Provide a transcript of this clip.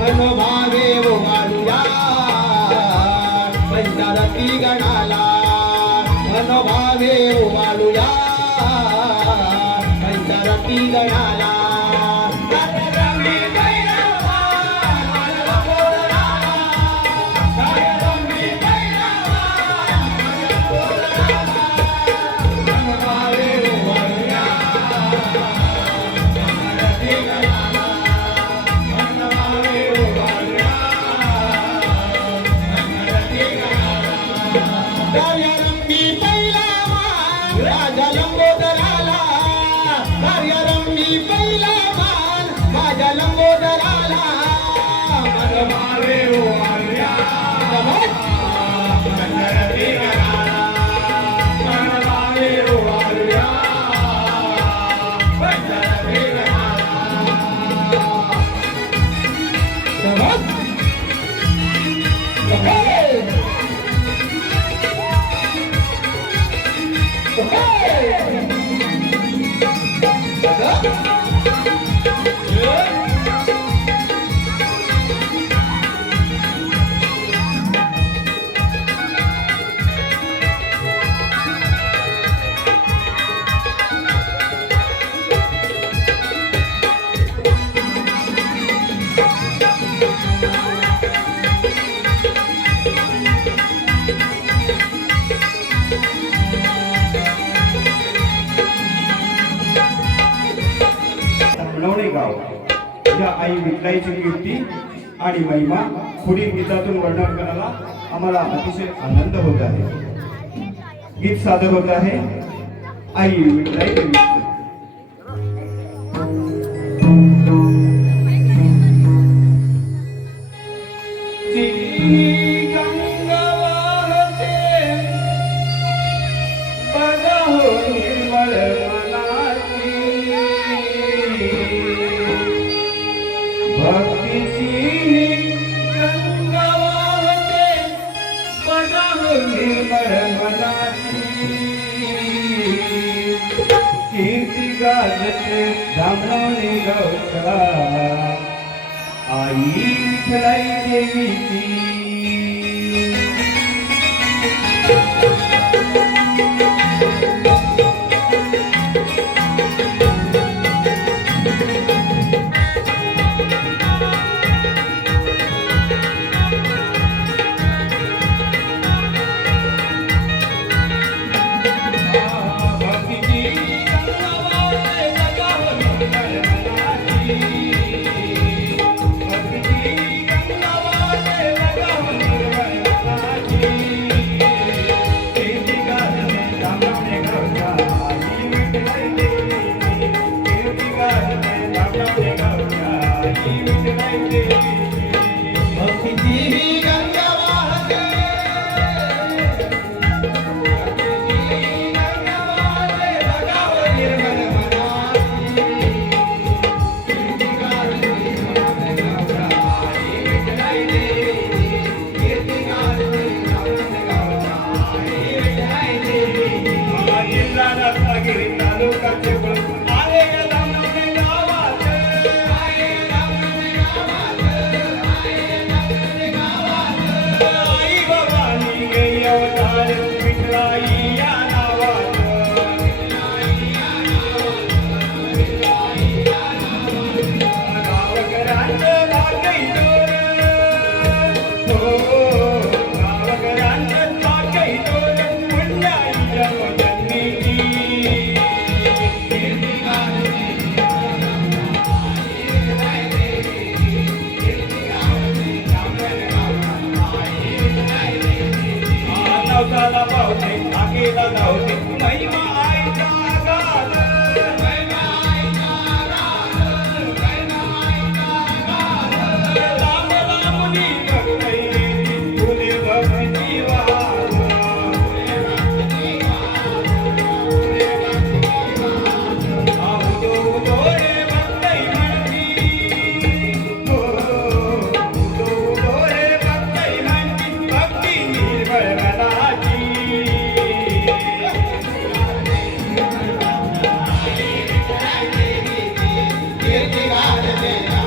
मनोभावे ओवाळूया पंचारती गणाला। मनोभावे ओवाळूया पंचारती गणाला। Hey! माझ्या आई विठलाईची कीर्ती आणि महिमा पुढील गीतातून वर्णन करायला आम्हाला अतिशय आनंद होत आहे. गीत सादर होत आहे. आई विठलाई गाजत धामणाने गावचा आई विठलाई देवीची மைமா Yeah.